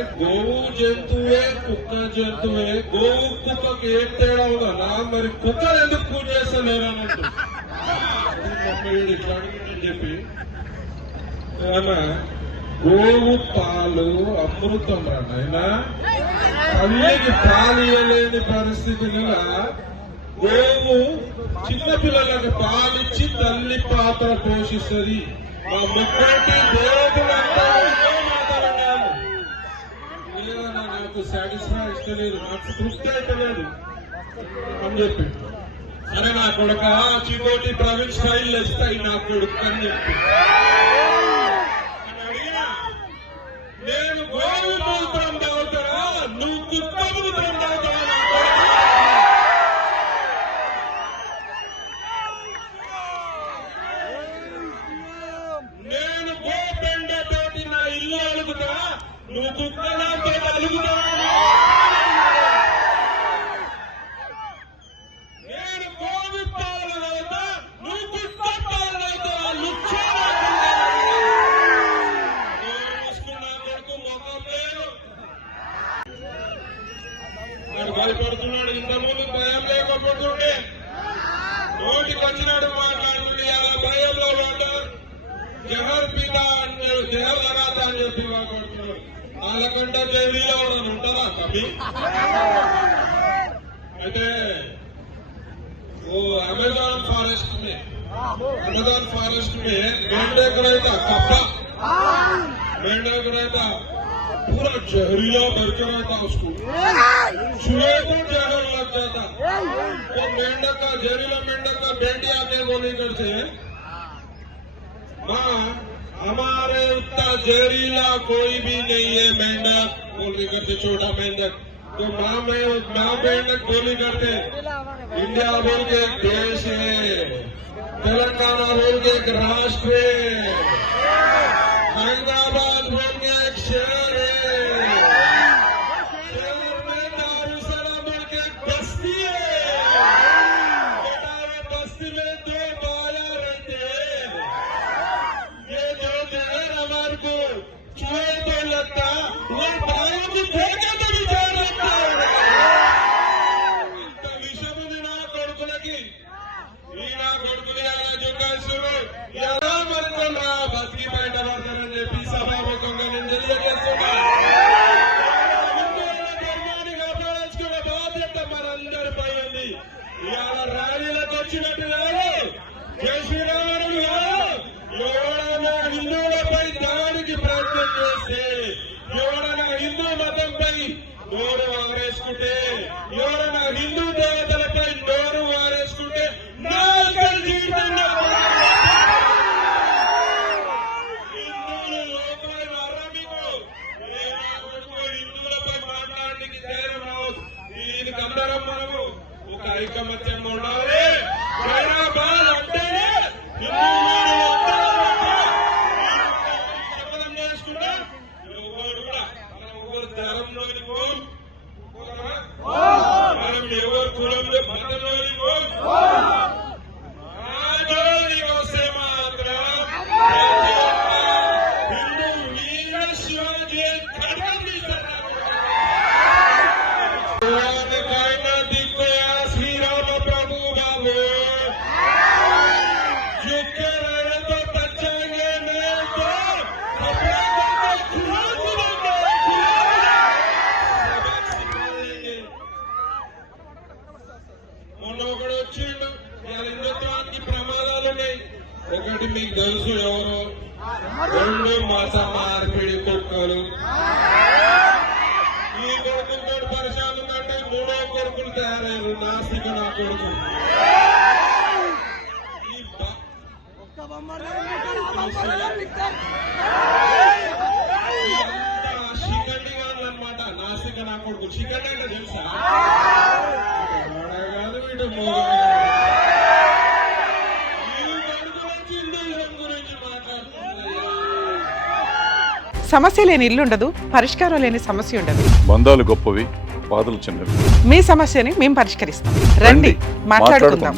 మరి గోవు జంతువే కుక్క జంతువే, గోవు కుక్కకి ఏం తేడా ఉందన్నా? మరి కుక్కలు ఎందుకు పూజ చేస్తలేరు అన్నట్టు ఇట్లా అడిగిందని చెప్పి గోవు పాలు అమృతం రా నాయనా. తల్లికి పాలు ఇవ్వలేని పరిస్థితులుగా గోవు చిన్నపిల్లలకు పాలిచ్చి తల్లి పాత్ర పోషిస్తుంది. మా ముక్కటి దేవతలంతా మాట్లాడాను. లేదన్నా నాకు సాటిస్ఫై ఇస్తలేదు, నాకు తృప్తి అయితే లేదు అని చెప్పి, అరే నా కొడుక చికోటి ప్రవీణ్ స్టైల్ ఇస్తాయి నా కొడుకు అని చెప్పి అడిగినా. నేను గోవు మూత్రం తాగుతారా, నువ్వు కుక్క మూత్రం తాగుతావా? నేను గోపెండతోటి నా ఇల్లు అలుగుతా, నువ్వు కుక్కలతో అలుగుతావా? నేను గోవి పాలు అవుతా, నువ్వు కుక్క పాలు అవుతావా? కొడుకు మొఖం లేదు, వాడు భయపడుతున్నాడు. ఇంతకుముందు భయం లేకపోతుండే నోటికి వచ్చినాడు మాట్లాడుతుండే, అలా భయంలో పడ్డారు. జహర్ పీతా అంటారు, జహర్ లగాతా అని చెప్పి మాట్లాడుతున్నాడు. వాళ్ళకంటే జైలులో ఉంటారా కవి? అయితే वो अमेज़न फॉरेस्ट में मेंढक रहता, कप्पा मेंढक रहता, पूरा जहरीला भर के रहता, उसको छुए तो जहर लग जाता। वो मेंढक का जहरीला मेंढक का बेटी आके बोली करते माँ हमारे उतना जहरीला कोई भी नहीं है मेंढक, बोली करते छोटा मेंढक। तो माँ मेंढक बोली करते इंडिया बोल के एक देश है, तेलंगाना बोल के एक राष्ट्र है, हैदराबाद बोल के एक शहर है, शहर में दारुसलाम बोल के एक बस्ती है। बेटा ये बस्ती में दो बाया रहते हैं, ये जो जहर हमारे को छुए तो लगता, वो बाया को फेंके तो विचार लगता है। బతికి బయట పడతారని చెప్పి సభాముఖంగా నేను తెలియజేస్తున్నా. ధర్మాన్ని కాపాడించుకునే బాధ్యత మనందరిపై ఉంది. ఇవాళ ర్యాలీలకు వచ్చినట్టు కాదు, జై శ్రీరాముడు కాదు, ఎవరైనా హిందువులపై దాడికి ప్రయత్నం చేస్తే, ఎవరైనా హిందూ మతంపై నోరు వారేసుకుంటే, ఎవరైనా హిందూ దేవతలపై నోరు వారేసుకుంటే నాలుగు జీవితంలో హిందువులపై మాట్లాడడానికి ధైర్యం రావద్దు. దీనికి అందరం మనము ఒక ఐకమత్యంగా ఉండాలి. హైదరాబాద్ అంటేనే శపథం చేసుకుంటా. ఎవరు కూడా మనం ఎవరు ధర్మంలోని పోం, మనం ఎవరు కులంలో మతంలోని పోం. ఆదోనికి వస్తే మాత్రం ఒకటి మీకు తెలుసు ఎవరు, రెండు మత మార్పిడి కుక్కలు. ఈ కొడుకులతో పరిశాలు ఉందంటే మూడో కొడుకులు తయారయ్యారు, నాస్తిక నా కొడుకు. శిఖండి వాళ్ళు అనమాట, నాస్తిక నా కొడుకు. శిఖండి అంటే తెలుసా? కాదు వీడు మోగ సమస్య లేని ఇల్లు ఉండదు, పరిష్కారం లేని సమస్య ఉండదు. బంధాలు గొప్పవి, బాధలు చిన్నవి. మీ సమస్యని మేము పరిష్కరిస్తాం. రండి, మాట్లాడుకుందాం.